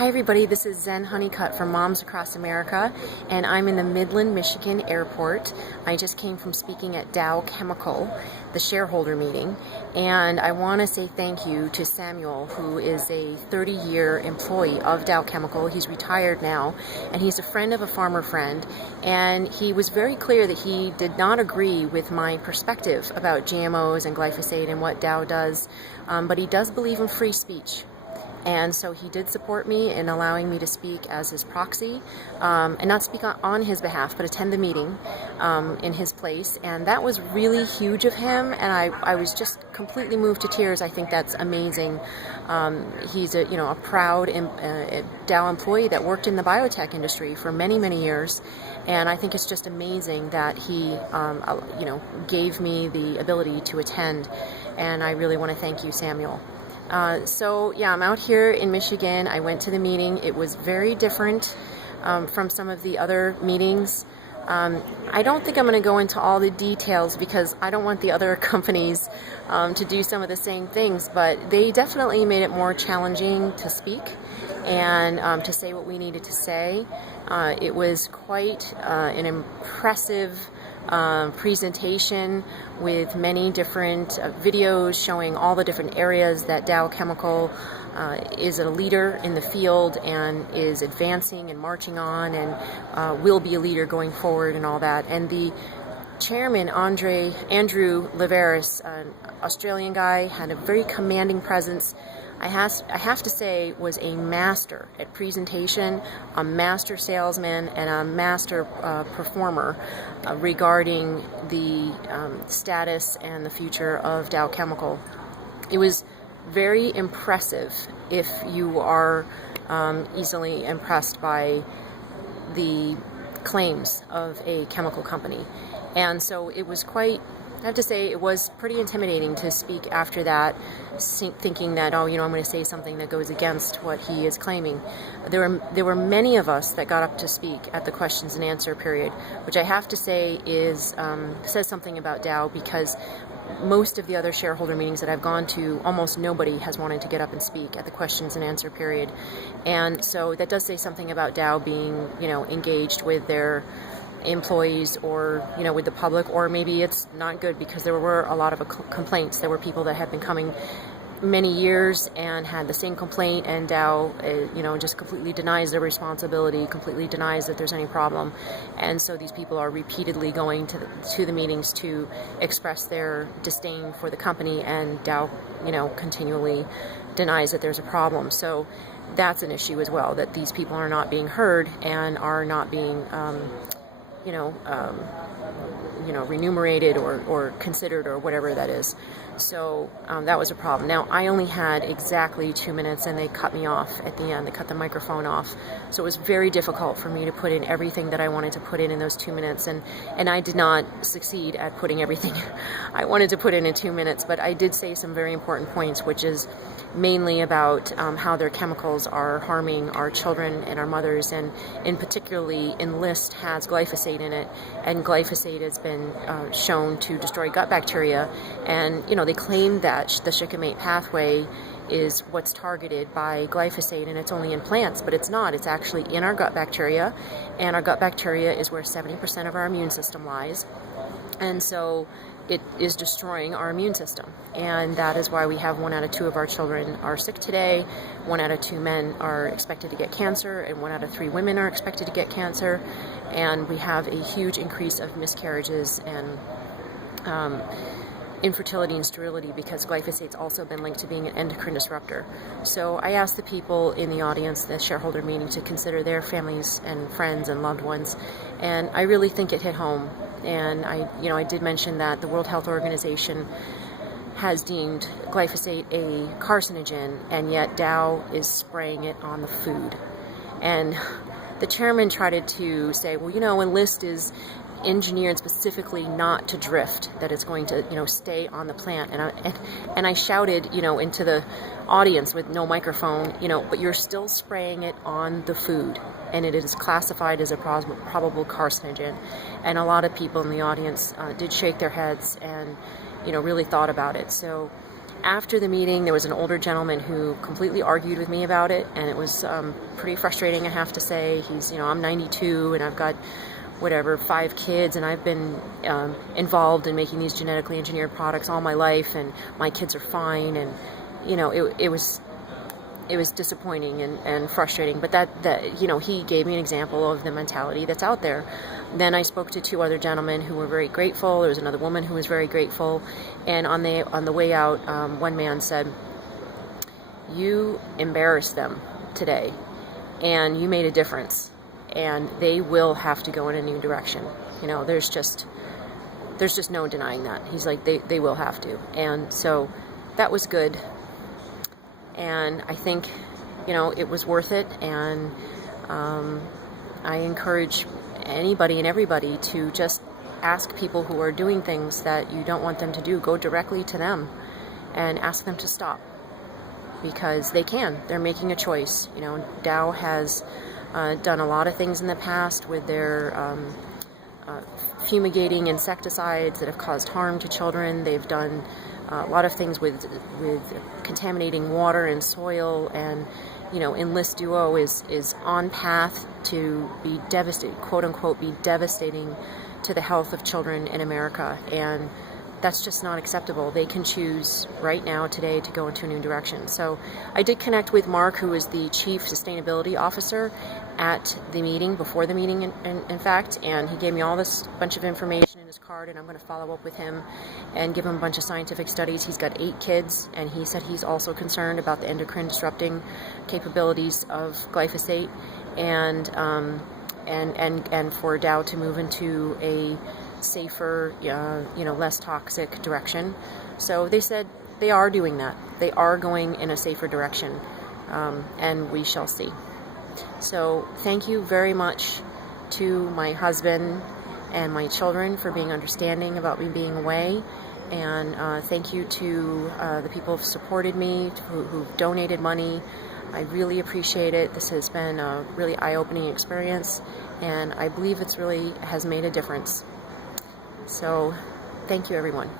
Hi everybody, this is Zen Honeycutt from Moms Across America, and I'm in the Midland, Michigan airport. I just came from speaking at Dow Chemical, the shareholder meeting, and I want to say thank you to Samuel, who is a 30-year employee of Dow Chemical. He's retired now, and he's a friend of a farmer friend, and he was very clear that he did not agree with my perspective about GMOs and glyphosate and what Dow does, but he does believe in free speech. And so he did support me in allowing me to speak as his proxy, and not speak on his behalf, but attend the meeting in his place. And that was really huge of him, and I was just completely moved to tears. I think that's amazing. He's a proud Dow employee that worked in the biotech industry for many, many years. And I think it's just amazing that he gave me the ability to attend. And I really want to thank you, Samuel. So yeah, I'm out here in Michigan. I went to the meeting. It was very different from some of the other meetings. I don't think I'm going to go into all the details because I don't want the other companies to do some of the same things, but they definitely made it more challenging to speak and to say what we needed to say. It was quite an impressive presentation with many different videos showing all the different areas that Dow Chemical is a leader in the field and is advancing and marching on and will be a leader going forward and all that. And the chairman, Andrew Liveris, an Australian guy, had a very commanding presence. I have to say, was a master at presentation, a master salesman, and a master performer regarding the status and the future of Dow Chemical. It was very impressive if you are easily impressed by the claims of a chemical company. And so it was quite, I have to say, it was pretty intimidating to speak after that, thinking that, I'm going to say something that goes against what he is claiming. There were many of us that got up to speak at the questions and answer period, which I have to say is says something about Dow, because most of the other shareholder meetings that I've gone to, almost nobody has wanted to get up and speak at the questions and answer period. And so that does say something about Dow being, engaged with their employees or with the public, or maybe it's not good because there were a lot of complaints. There were people that had been coming many years and had the same complaint, and Dow just completely denies their responsibility, completely denies that there's any problem. And so these people are repeatedly going to the meetings to express their disdain for the company, and Dow continually denies that there's a problem. So that's an issue as well, that these people are not being heard and are not being remunerated or considered or whatever that is. So that was a problem. Now, I only had exactly 2 minutes, and they cut me off at the end. They cut the microphone off. So it was very difficult for me to put in everything that I wanted to put in those 2 minutes, and I did not succeed at putting everything I wanted to put in 2 minutes, but I did say some very important points, which is mainly about how their chemicals are harming our children and our mothers, and in particularly Enlist has glyphosate in it, and glyphosate has been shown to destroy gut bacteria, and they claim that the shikimate pathway is what's targeted by glyphosate, and it's only in plants, but it's not. It's actually in our gut bacteria, and our gut bacteria is where 70% of our immune system lies, and so it is destroying our immune system. And that is why we have 1 out of 2 of our children are sick today, 1 out of 2 men are expected to get cancer, and 1 out of 3 women are expected to get cancer, and we have a huge increase of miscarriages and infertility and sterility because glyphosate's also been linked to being an endocrine disruptor. So I asked the people in the audience, the shareholder meeting, to consider their families and friends and loved ones, and I really think it hit home. And I did mention that the World Health Organization has deemed glyphosate a carcinogen, and yet Dow is spraying it on the food. And the chairman tried to say, Enlist is engineered specifically not to drift, that it's going to stay on the plant, and I shouted into the audience with no microphone, but you're still spraying it on the food, and it is classified as a probable carcinogen. And a lot of people in the audience did shake their heads and really thought about it. So After the meeting, there was an older gentleman who completely argued with me about it, and it was pretty frustrating, I have to say. He's, I'm 92, and I've got, 5 kids, and I've been involved in making these genetically engineered products all my life, and my kids are fine, and, it was disappointing and frustrating, but that he gave me an example of the mentality that's out there. Then I spoke to 2 other gentlemen who were very grateful. There was another woman who was very grateful, and on the way out, one man said, "You embarrassed them today, and you made a difference, and they will have to go in a new direction. There's just no denying that." He's like, they will have to, and so that was good. And I think, it was worth it, and I encourage anybody and everybody to just ask people who are doing things that you don't want them to do. Go directly to them and ask them to stop, because they can. They're making a choice. Dow has done a lot of things in the past with their fumigating insecticides that have caused harm to children. They've done a lot of things with contaminating water and soil, and Enlist Duo is on path to be devastating, quote unquote, be devastating to the health of children in America, and that's just not acceptable. They can choose right now, today, to go into a new direction. So I did connect with Mark, who is the Chief Sustainability Officer, at the meeting, before the meeting, in fact, and he gave me all this bunch of information in his card, and I'm going to follow up with him and give him a bunch of scientific studies. He's got 8 kids, and he said he's also concerned about the endocrine disrupting capabilities of glyphosate, and for Dow to move into a safer, less toxic direction. So they said they are doing that. They are going in a safer direction, and we shall see. So thank you very much to my husband and my children for being understanding about me being away, and thank you to the people who've supported me, who've donated money. I really appreciate it. This has been a really eye-opening experience, and I believe it's really has made a difference. So thank you, everyone.